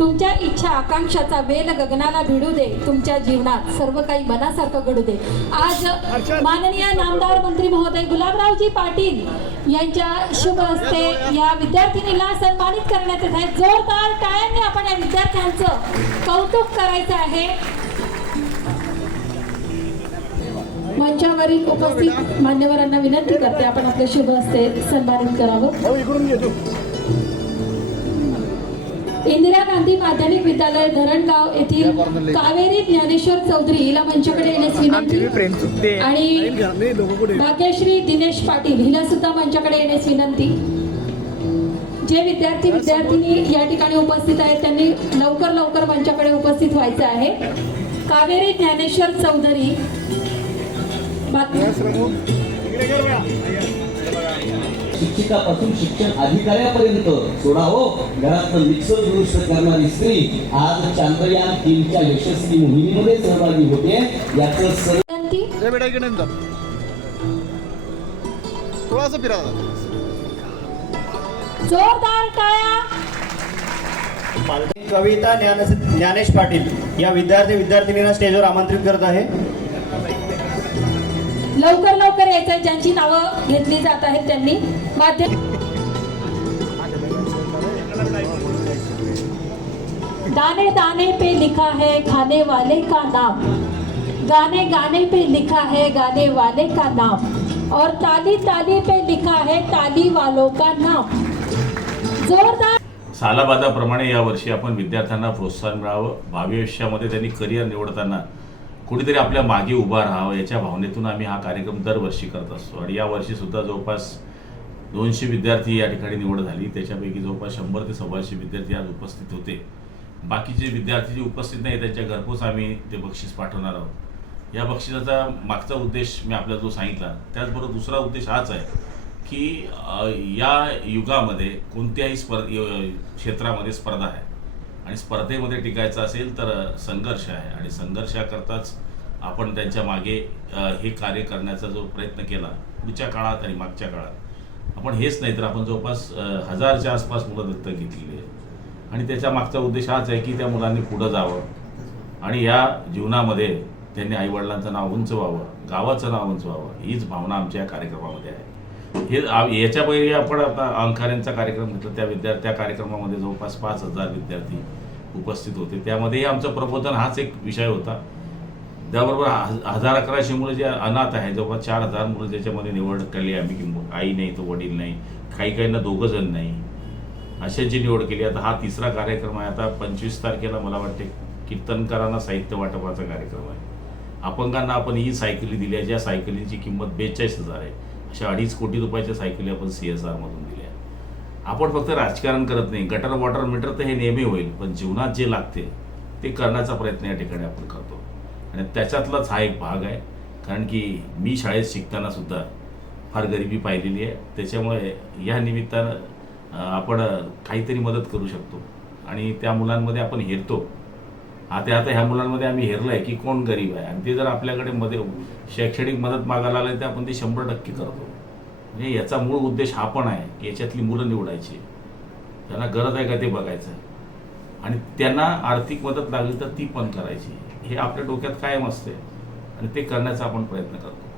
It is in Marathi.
तुमच्या इच्छा आकांक्षाचा वेल गगनाला भिडू दे. तुमच्या जीवनात सर्व काही मनासारखं घडू दे. आज माननीय नामदार मंत्री महोदय गुलाबरावजी पाटील यांच्या शुभ हस्ते या विद्यार्थिनीला सन्मानित करण्यात येत आहे. जोरदार टाळ्यांनी आपण या विद्यार्थ्यांचं कौतुक करायचं आहे. मंचावरील उपस्थित मान्यवरांना विनंती करते आपण आपले शुभ हस्ते सन्मानित करावं. इंदिरा गांधी माध्यमिक विद्यालय धरणगाव येथील कावेरी ज्ञानेश्वर चौधरी हिला मंचाकडे येण्यास विनंती. आणि भाग्यश्री दिनेश पाटील हिला सुद्धा मंचाकडे येण्यास विनंती. जे विद्यार्थी विद्यार्थिनी या ठिकाणी उपस्थित आहेत त्यांनी लवकर लवकर मंचाकडे उपस्थित व्हायचं आहे. कावेरी ज्ञानेश्वर चौधरी शिक्षिकापासून शिक्षण अधिकाऱ्यापर्यंत. सोडा हो घरातलं मिक्सर दुरुस्त करणारी स्त्री आज चांद्रयान तीनच्या यशस्वी मोहिमेमध्ये सहभागी होते. याचं सर्व विनंती. ये बेटा इकडे जा. थोड़ा सा फिरा जोरदार टाळ्या. कविता ज्ञान ज्ञानेश पाटील या विद्यार्थी विद्यार्थिनींना स्टेजवर आमंत्रित करत आहे. लवकर लवकर यायचं ज्यांची नावं घेतली जात आहेत त्यांनी माध्यम दाने दाने पे लिखा है खाने वाले का नाम। गाने गाने पे लिखा है गाने वाले का नाम। और ताली ताली पे लिखा है ताली वालों का नाम। जोरदार सालाबादाप्रमाणे यावर्षी आपण विद्यार्थ्यांना प्रोत्साहन मिळावं. भावी आयुष्यामध्ये त्यांनी करिअर निवडताना कुठेतरी आपल्या मागे उभा राहावं याच्या भावनेतून आम्ही हा कार्यक्रम दरवर्षी करत असतो. आणि यावर्षी सुद्धा जवळपास दोनशे विद्यार्थी या ठिकाणी निवड झाली. त्याच्यापैकी जवळपास शंभर ते सव्वाशे विद्यार्थी आज उपस्थित होते. बाकीचे विद्यार्थी जे उपस्थित नाही त्यांच्या घरपोच आम्ही ते बक्षीस पाठवणार आहोत. या बक्षिसाचा मागचा उद्देश मी आपल्याला जो सांगितला त्याचबरोबर दुसरा उद्देश हाच आहे की या युगामध्ये कोणत्याही स्पर्ध क्षेत्रामध्ये स्पर्धा आहे. आणि स्पर्धेमध्ये टिकायचं असेल तर संघर्ष आहे. आणि संघर्षाकरताच आपण त्यांच्या मागे हे कार्य करण्याचा जो प्रयत्न केला पुढच्या काळात आणि मागच्या काळात. आपण हेच नाही तर आपण जवळपास हजारच्या आसपास मुलं दत्तक घेतलेली आहे आणि त्याच्या मागचा उद्देश हाच आहे की त्या मुलांनी पुढं जावं. आणि या जीवनामध्ये त्यांनी आईवडिलांचं नाव उंचवावं गावाचं नाव उंचवावं हीच भावना आमच्या या कार्यक्रमामध्ये आहे. हे याच्या पहिले आपण आता अंकाऱ्यांचा कार्यक्रम घेतला. त्या विद्यार्थी त्या कार्यक्रमामध्ये जवळपास पाच हजार विद्यार्थी उपस्थित होते. त्यामध्येही आमचं प्रबोधन हाच एक विषय होता. त्याबरोबर हज- हजार अकराशे मुलं जे अनाथ आहे जवळपास चार हजार मुलं ज्याच्यामध्ये निवड केली आम्ही की आई नाही तो वडील नाही काही काहींना दोघं जण नाही अशांची निवड केली. आता हा तिसरा कार्यक्रम आहे. आता पंचवीस तारखेला मला वाटते कीर्तनकारांना साहित्य वाटपाचा कार्यक्रम आहे. अपंगांना आपण ही सायकली दिल्या ज्या सायकलींची किंमत बेचाळीस हजार आहे. अशा अडीच कोटी रुपयाच्या सायकली आपण सी एस आरमधून दिल्या आपण फक्त राजकारण करत नाही. गटर वॉटर मीटर तर हे नेहमी होईल पण जीवनात जे लागते ते करण्याचा प्रयत्न या ठिकाणी आपण करतो. आणि त्याच्यातलाच हा एक भाग आहे. कारण की मी शाळेत शिकताना सुद्धा फार गरिबी पाहिलेली आहे. त्याच्यामुळे या निमित्तानं आपण काहीतरी मदत करू शकतो. आणि त्या मुलांमध्ये आपण हेरतो. आता आता ह्या मुलांमध्ये आम्ही हेरलं आहे की कोण गरीब आहे. आणि ते जर आपल्याकडे मध्ये शैक्षणिक मदत मागायला आले तर आपण ते शंभर टक्के करतो. म्हणजे याचा मूळ उद्देश हा पण आहे की याच्यातली मुलं निवडायची. त्यांना गरज आहे का ते बघायचं? आणि त्यांना आर्थिक मदत लागली तर ती पण करायची. हे आपल्या डोक्यात कायम असते आणि ते करण्याचा आपण प्रयत्न करतो.